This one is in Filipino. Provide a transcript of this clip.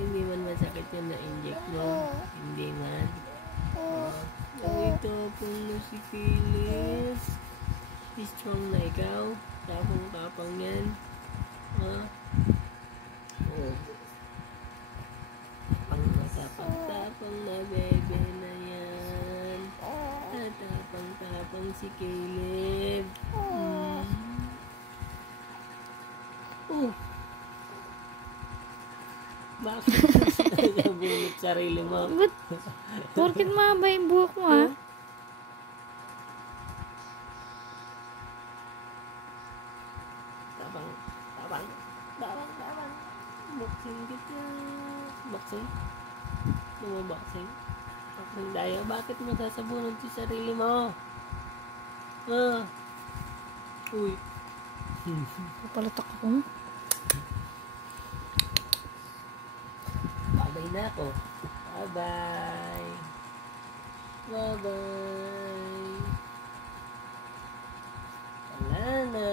Hindi man masakit yung na-inject mo. Hindi man. Ay, tapang na si Caleb. Strong na ikaw. Tapang-tapang yan. Ha? Oh. Tapang na bebe na yan. Tapang si Caleb. Bakit nabunot sarili mo? Ba't? Porkit mahaba yung buhok mo, ha? Tapang. Boxing kita. Boxing? Boxing tayo. Bakit mo sasabunod si sarili mo? Uy. Papalatak ako. Babay na ako. Bye-bye. Bye-bye. Wala na.